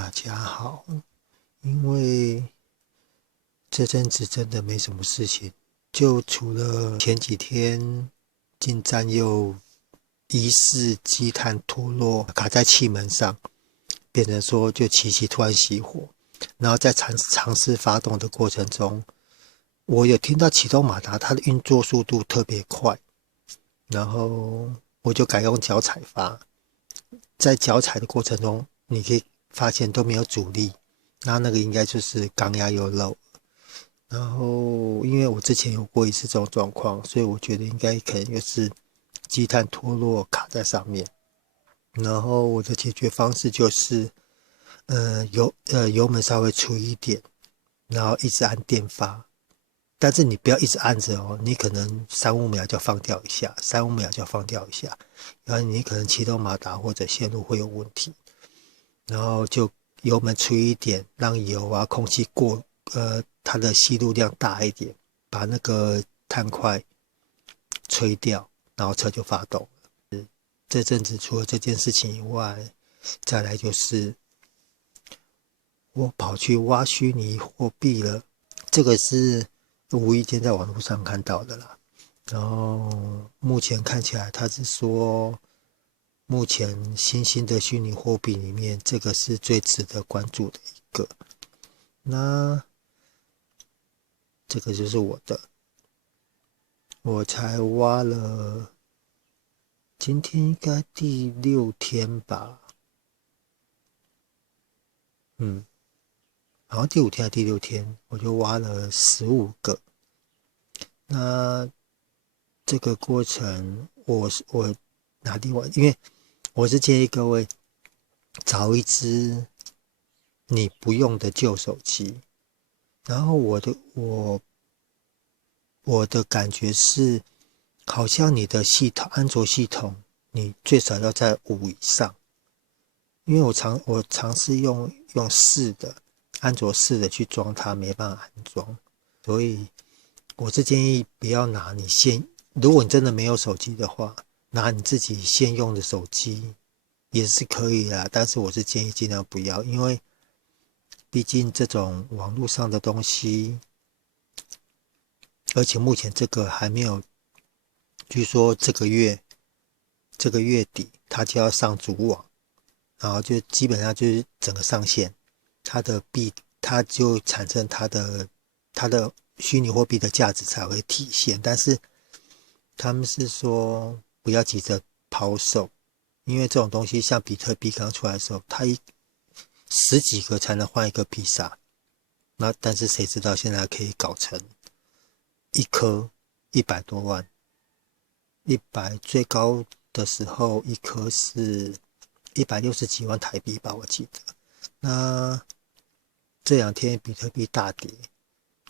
大家好。因为这阵子真的没什么事情，就除了前几天进站又疑似积碳脱落卡在气门上，变成说就骑突然熄火，然后在尝试发动的过程中，我有听到启动马达它的运作速度特别快，然后我就改用脚踩发，在脚踩的过程中你可以发现都没有阻力，那个应该就是缸压又漏。然后因为我之前有过一次这种状况，所以我觉得应该可能就是积碳脱落卡在上面。然后我的解决方式就是油门稍微粗一点，然后一直按电发，但是你不要一直按着哦，你可能3-5秒就放掉一下，3-5秒就放掉一下，然后你可能启动马达或者线路会有问题。然后就油门粗一点，让油啊空气它的吸入量大一点，把那个碳块吹掉，然后车就发动了。这阵子除了这件事情以外，再来就是我跑去挖虚拟货币了，这个是无意间在网络上看到的啦。然后目前看起来他是说，目前新兴的虚拟货币里面，这个是最值得关注的一个。那这个就是我的，我才挖了，今天应该第6天吧，好像第5天还是第6天，我就挖了15个。那这个过程我拿另外，因为我是建议各位找一只你不用的旧手机，然后我的感觉是，好像你的安卓系统你最少要在5以上，因为我尝试用4的安卓4的去装它，没办法安装，所以我是建议不要拿如果你真的没有手机的话，拿你自己现用的手机也是可以啦，但是我是建议尽量不要，因为毕竟这种网络上的东西，而且目前这个还没有，据说这个月底它就要上主网，然后就基本上就是整个上线，它就产生它的虚拟货币的价值才会体现。但是他们是说不要急着抛售，因为这种东西像比特币刚出来的时候，它10几个才能换一个披萨，但是谁知道现在可以搞成一颗100多万最高的时候一颗是160几万台币吧，我记得。那这2天比特币大跌，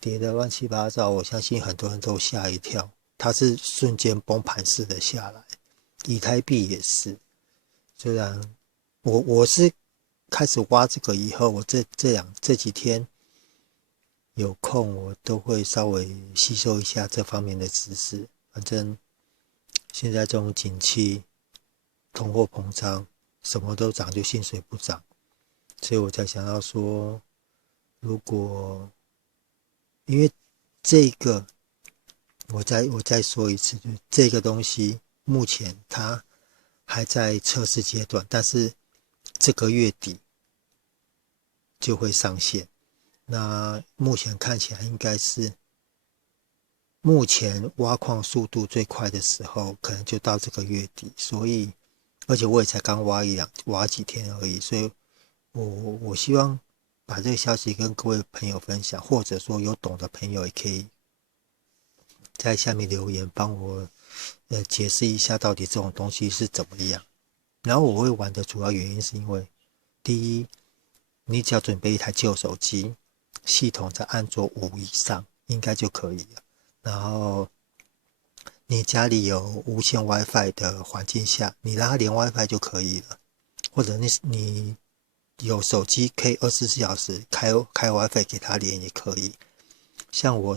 跌得乱七八糟，我相信很多人都吓一跳，它是瞬间崩盘式的下来，以太币也是。虽然我是开始挖这个以后，我这几天有空，我都会稍微吸收一下这方面的知识。反正现在这种景气，通货膨胀，什么都涨，就薪水不涨，所以我才想要说，如果因为这个，我再说一次，就是这个东西目前它还在测试阶段，但是这个月底就会上线。那目前看起来应该是目前挖矿速度最快的时候，可能就到这个月底。所以，而且我也才刚挖几天而已，所以我希望把这个消息跟各位朋友分享，或者说有懂的朋友也可以在下面留言帮我解释一下到底这种东西是怎么样。然后我会玩的主要原因是因为，第一，你只要准备一台旧手机，系统在安卓5以上应该就可以了。然后你家里有无线 WiFi 的环境下，你让它连 WiFi 就可以了。或者你有手机可以24小时开 WiFi 给它连也可以。像我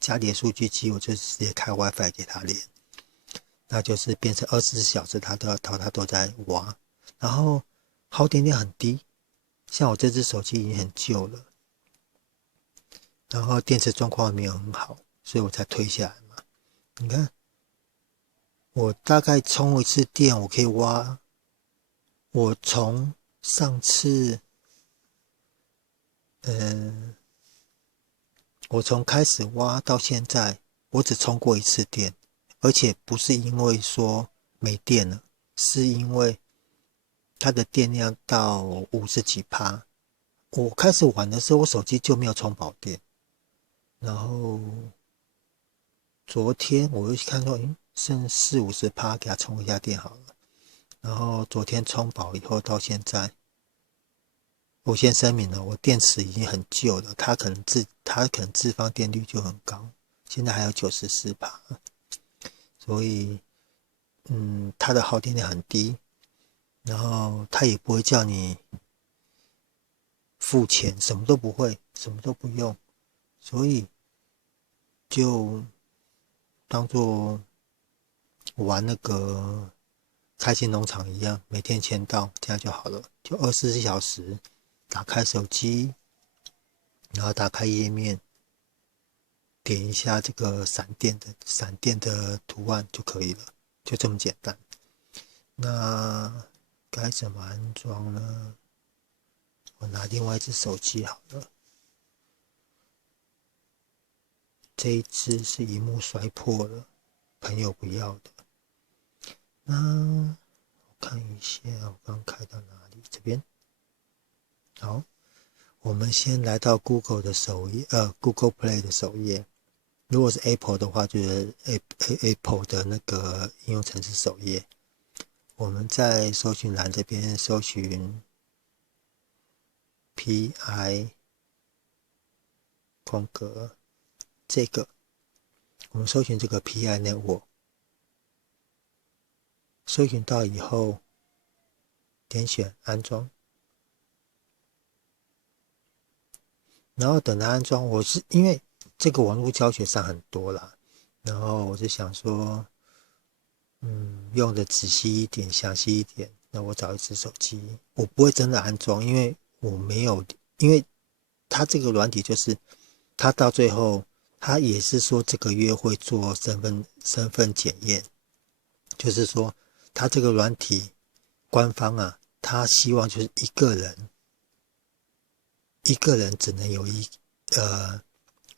家里的数据机，我就直接开 WiFi 给它连，那就是变成24小时它都在挖，然后耗电量很低，像我这只手机已经很旧了，然后电池状况没有很好，所以我才推下来嘛。你看，我大概充一次电，我可以挖。我从上次，我从开始挖到现在，我只充过一次电，而且不是因为说没电了，是因为它的电量到50几趴。我开始玩的时候，我手机就没有充饱电，然后昨天我又看到，剩40-50%，给它充一下电好了。然后昨天充饱以后到现在，我先声明了，我电池已经很旧了，它可能置放电率就很高，现在还有94%，所以它的耗电量很低，然后它也不会叫你付钱，什么都不会，什么都不用，所以就当做玩那个开心农场一样，每天签到，这样就好了。就24小时，打开手机，然后打开页面，点一下这个闪电的图案就可以了，就这么简单。那该怎么安装呢？我拿另外一只手机好了，这一只是萤幕摔破了，朋友不要的。那我看一下，我刚开到哪里？这边。好，我们先来到 Google 的首页，Google Play 的首页。如果是 Apple 的话，就是 Apple 的那个应用程式首页。我们在搜寻栏这边搜寻 PI 空格这个，我们搜寻这个 PI Network， 搜寻到以后，点选安装，然后等它安装。我是因为这个网络教学上很多啦，然后我就想说，用的仔细一点，详细一点。那我找一只手机，我不会真的安装，因为我没有，因为它这个软体就是它到最后，它也是说这个月会做身份检验，就是说它这个软体官方啊，他希望就是一个人只能有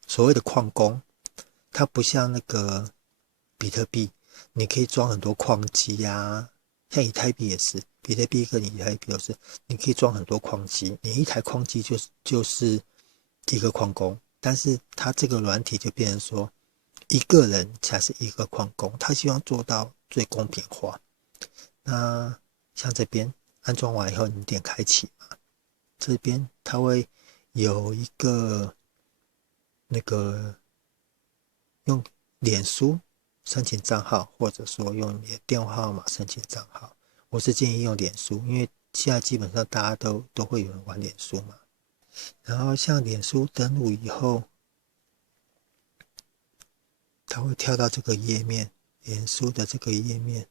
所谓的矿工，它不像那个比特币，你可以装很多矿机啊，像以太币也是，比特币跟以太币都是，你可以装很多矿机，你一台矿机就是一个矿工，但是它这个软体就变成说，一个人才是一个矿工，他希望做到最公平化。那像这边安装完以后，你点开启嘛，这边它会有一个那个用脸书申请账号，或者说用你的电话号码申请账号。我是建议用脸书，因为现在基本上大家都会有人玩脸书嘛。然后像脸书登录以后，它会跳到这个页面，脸书的这个页面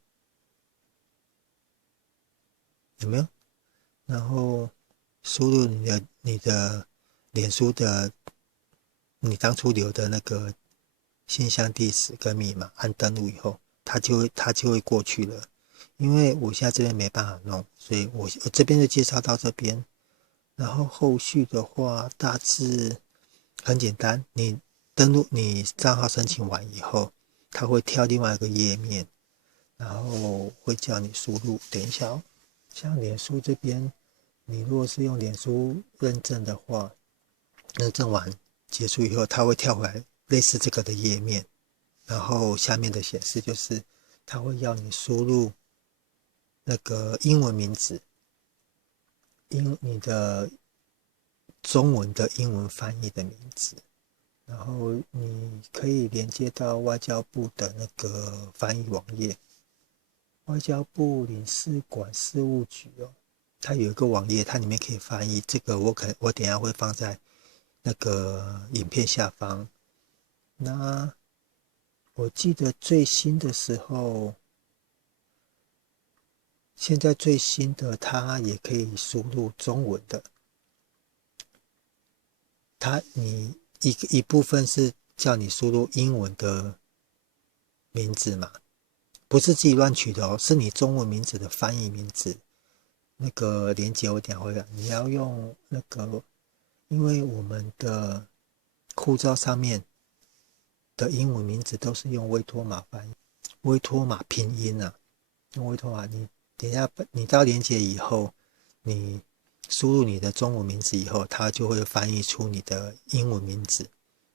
有没有？然后输入你的脸书的你当初留的那个信箱地址跟密码，按登录以后，它就会过去了。因为我现在这边没办法弄，所以我这边就介绍到这边。然后后续的话，大致很简单，你登录你账号申请完以后，它会跳另外一个页面，然后会叫你输入。等一下哦，像脸书这边，你如果是用脸书认证的话，认证完结束以后，它会跳回来类似这个的页面，然后下面的显示就是它会要你输入那个英文名字，你的中文的英文翻译的名字，然后你可以连接到外交部的那个翻译网页，外交部领事馆事务局哦，它有一个网页，它里面可以翻译。这个我等一下会放在那个影片下方。那我记得最新的时候，现在最新的它也可以输入中文的，你一部分是叫你输入英文的名字嘛，不是自己乱取的哦，是你中文名字的翻译名字。那个连结我等一下会讲，你要用那个，因为我们的护照上面的英文名字都是用威妥玛翻译，威妥玛拼音啊，用威妥玛。你等一下你到连结以后，你输入你的中文名字以后，它就会翻译出你的英文名字。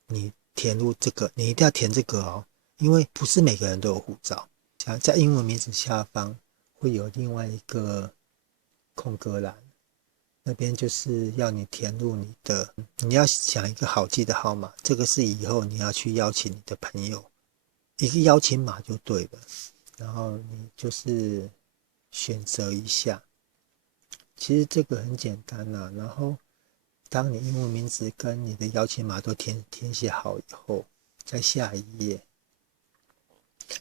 你填入这个，你一定要填这个哦，因为不是每个人都有护照。在英文名字下方会有另外一个空格栏，那边就是要你填入你要想一个好记的号码，这个是以后你要去邀请你的朋友，一个邀请码就对了，然后你就是选择一下。其实这个很简单啦，然后当你英文名字跟你的邀请码都填写好以后，在下一页，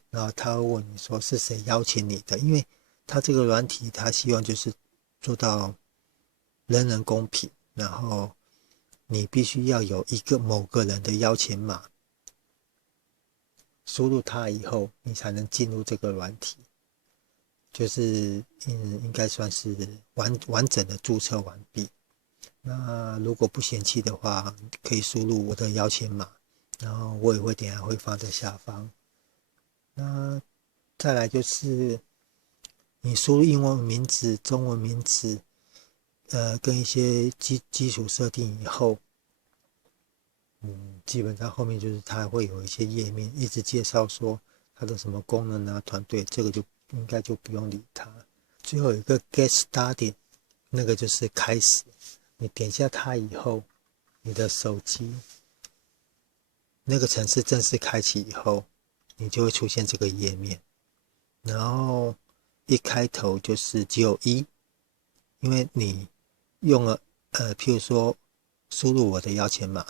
然后他会问你说是谁邀请你的，因为他这个软体他希望就是做到人人公平，然后你必须要有某个人的邀请码，输入它以后你才能进入这个软体，就是应该算是完整的注册完毕。那如果不嫌弃的话，可以输入我的邀请码，然后我也会等一下会放在下方。那再来就是你输入英文名字、中文名字，跟一些基础设定以后，基本上后面就是它会有一些页面一直介绍说它的什么功能啊、团队，这个就应该就不用理它。最后有一个 Get Started， 那个就是开始。你点下它以后，你的手机那个程式正式开启以后，你就会出现这个页面。然后一开头就是只有1，因为你用了譬如说输入我的邀请码，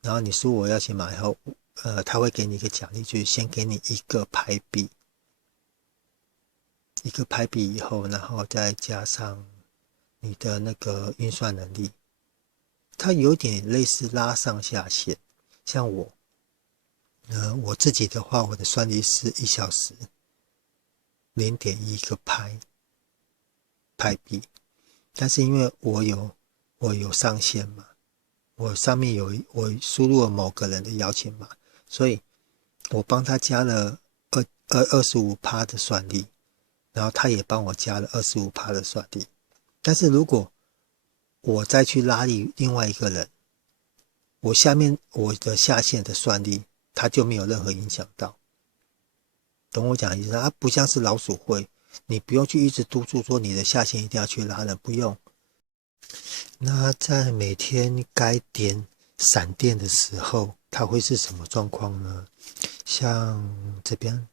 然后你输入我邀请码以后，他会给你一个奖励，就是先给你一个拍币，以后，然后再加上你的那个运算能力，它有点类似拉上下限。像我自己的话，我的算力是1小时0.1个拍币，但是因为我有上限嘛，我上面我输入了某个人的邀请码，所以我帮他加了25%的算力，然后他也帮我加了25%的算力。但是如果我再去拉另外一个人，我的下限的算力他就没有任何影响到。懂我讲的意思？它不像是老鼠会，你不用去一直督促说你的下限一定要去拉人，不用。那在每天该点闪电的时候，它会是什么状况呢？像这边，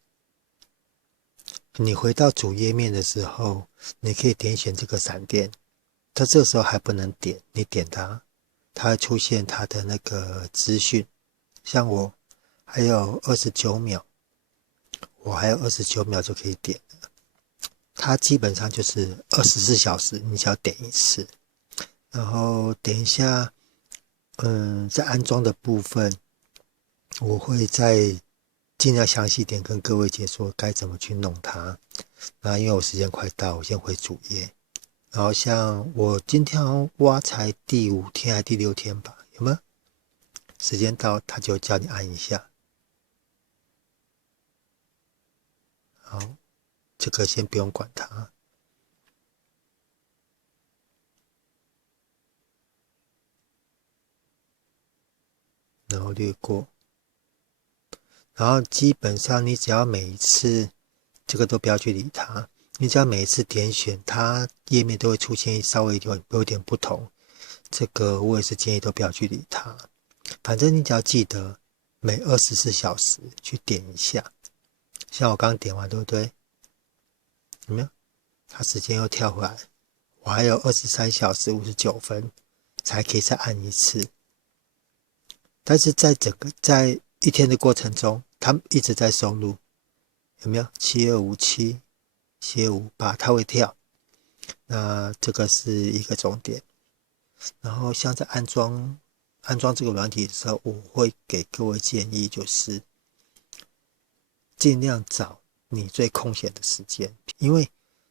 你回到主页面的时候，你可以点选这个闪电，它这时候还不能点，你点它会出现它的那个资讯。像我还有29秒，我还有29秒就可以点了。它基本上就是24小时，你只要点一次。然后等一下，在安装的部分，我会再尽量详细点跟各位解说该怎么去弄它。那因为我时间快到，我先回主页。然后像我今天挖才第5天还第6天吧，有没有？时间到，他就叫你按一下。好，这个先不用管它。然后略过，然后基本上你只要每一次这个都不要去理它，你只要每一次点选它，页面都会出现稍微有点不同。这个我也是建议都不要去理它，反正你只要记得每24小时去点一下。像我刚刚点完，对不对？有没有？它时间又跳回来，我还有23小时59分才可以再按一次。但是在一天的过程中，他们一直在收录，有没有？7257、7258，它会跳。那这个是一个重点。然后像在安装安装这个软体的时候，我会给各位建议，就是尽量找你最空闲的时间，因为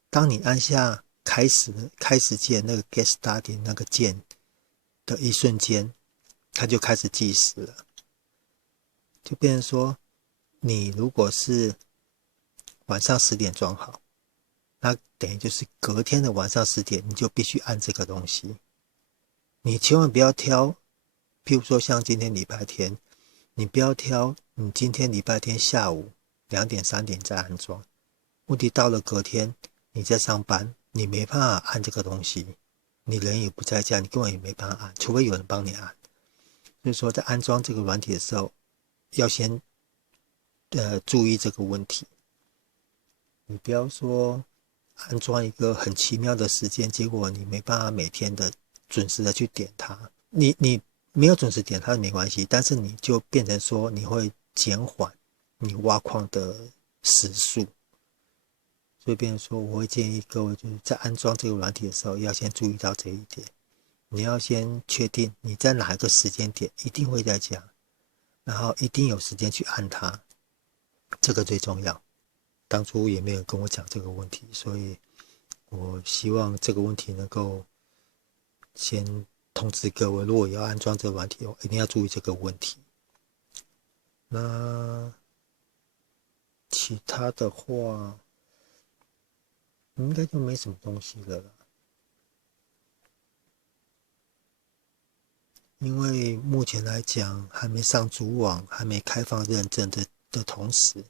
当你按下开始键那个 Get Started 那个键的一瞬间，它就开始计时了，就变成说，你如果是晚上10点装好，那等于就是隔天的晚上10点，你就必须按这个东西。你千万不要挑，譬如说像今天礼拜天，你不要挑你今天礼拜天下午2点3点再安装，问题到了隔天你在上班，你没办法按这个东西，你人也不在家，你根本也没办法按，除非有人帮你按。所以说在安装这个软体的时候，要先注意这个问题。你不要说安装一个很奇妙的时间，结果你没办法每天的准时的去点它。你没有准时点它没关系，但是你就变成说你会减缓你挖矿的时速。所以变成说，我会建议各位就是在安装这个软体的时候，要先注意到这一点。你要先确定你在哪一个时间点一定会在家，然后一定有时间去按它，这个最重要。当初也没有跟我讲这个问题，所以我希望这个问题能够先通知各位，如果要安装这个软体，一定要注意这个问题。那其他的话，应该就没什么东西了啦。因为目前来讲，还没上主网，还没开放认证的同时，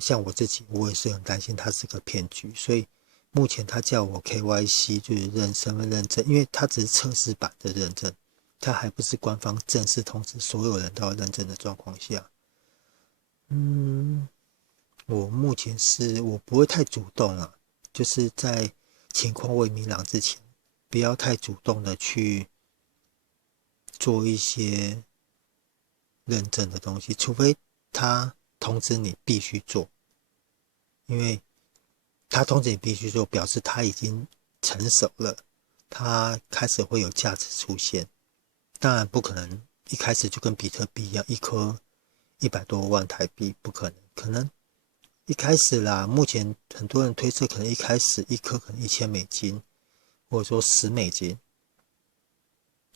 像我自己，我也是很担心它是个骗局，所以目前他叫我 KYC 就是身份认证，因为它只是测试版的认证，它还不是官方正式通知所有人都要认证的状况下，我目前我不会太主动啊，就是在情况未明朗之前，不要太主动的去做一些认证的东西，除非他通知你必须做，因为他通知你必须做，表示他已经成熟了，他开始会有价值出现。当然不可能一开始就跟比特币一样，一颗100多万台币，不可能。可能一开始啦，目前很多人推测，可能一开始一颗可能$1000，或者说$10。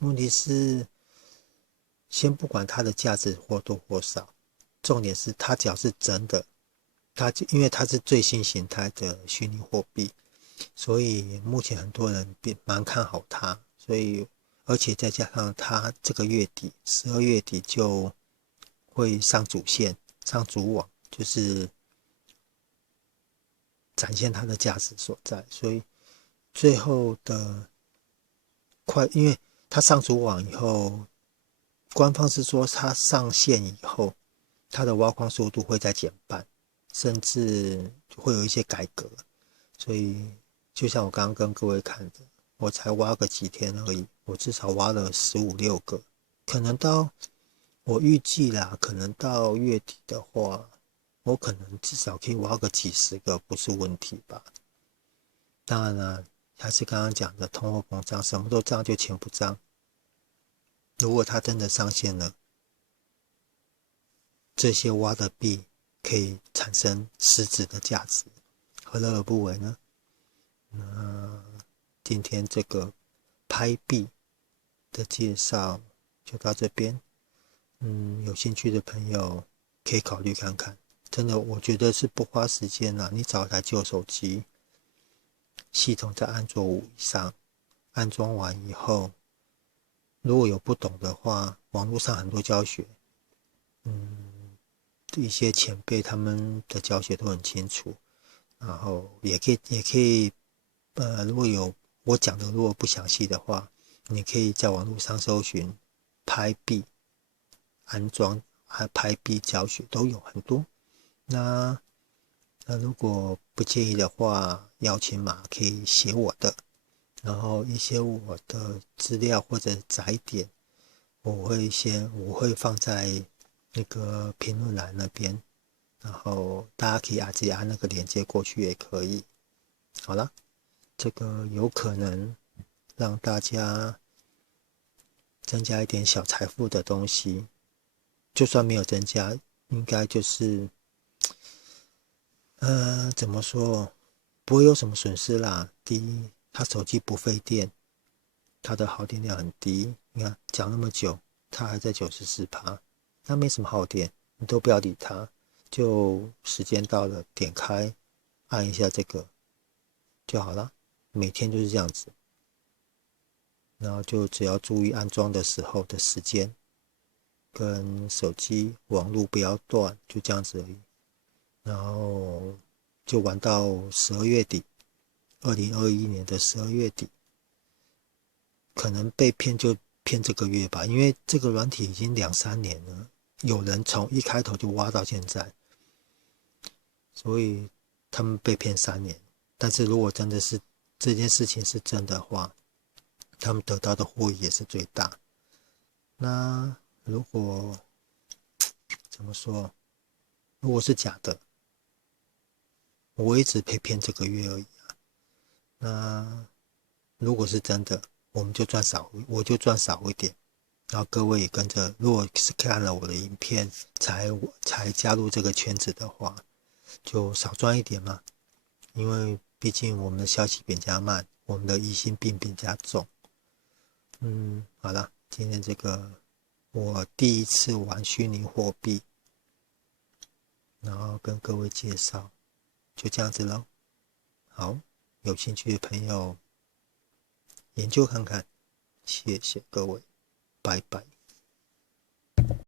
问题是，先不管它的价值或多或少，重点是它只要是真的，因为它是最新形态的虚拟货币，所以目前很多人蛮看好它，所以而且再加上它这个月底12月底就会上主线上主网，就是展现它的价值所在，所以最后的因为它上主网以后，官方是说它上线以后，它的挖矿速度会再减半，甚至会有一些改革。所以就像我刚刚跟各位看的，我才挖个几天而已，我至少挖了15、16个，可能到我预计啦，可能到月底的话，我可能至少可以挖个几十个，不是问题吧？当然了，还是刚刚讲的通货膨胀，什么都涨就钱不涨。如果它真的上线了，这些挖的币可以产生实质的价值，何乐而不为呢？今天这个拍币的介绍就到这边。有兴趣的朋友可以考虑看看。真的，我觉得是不花时间啦。你找一台旧手机，系统在安卓5以上，安装完以后，如果有不懂的话，网络上很多教学，一些前辈他们的教学都很清楚，然后也可以，如果有我讲的如果不详细的话，你可以在网络上搜寻拍币安装，还拍币教学都有很多。那如果不介意的话，邀请码可以写我的，然后一些我的资料或者载点，我会放在那个评论栏那边，然后大家可以直接按那个链接过去也可以。好了，这个有可能让大家增加一点小财富的东西，就算没有增加，应该就是怎么说，不会有什么损失啦。第一，它手机不费电，它的耗电量很低。你看讲那么久，它还在94%，那没什么耗电，你都不要理它，就时间到了点开，按一下这个就好了。每天就是这样子，然后就只要注意安装的时候的时间，跟手机网络不要断，就这样子而已。然后就玩到12月底，2021年的12月底，可能被骗就骗这个月吧，因为这个软体已经2、3年了，有人从一开头就挖到现在，所以他们被骗3年。但是如果真的是这件事情是真的话，他们得到的获益也是最大。那如果怎么说？如果是假的，我也只被骗这个月而已啊。那如果是真的，我就赚少一点。然后各位也跟着，如果是看了我的影片才加入这个圈子的话，就少赚一点嘛。因为毕竟我们的消息比较慢，我们的疑心病比较重。好了，今天这个我第一次玩虚拟货币，然后跟各位介绍，就这样子咯。好，有兴趣的朋友研究看看，谢谢各位，拜拜。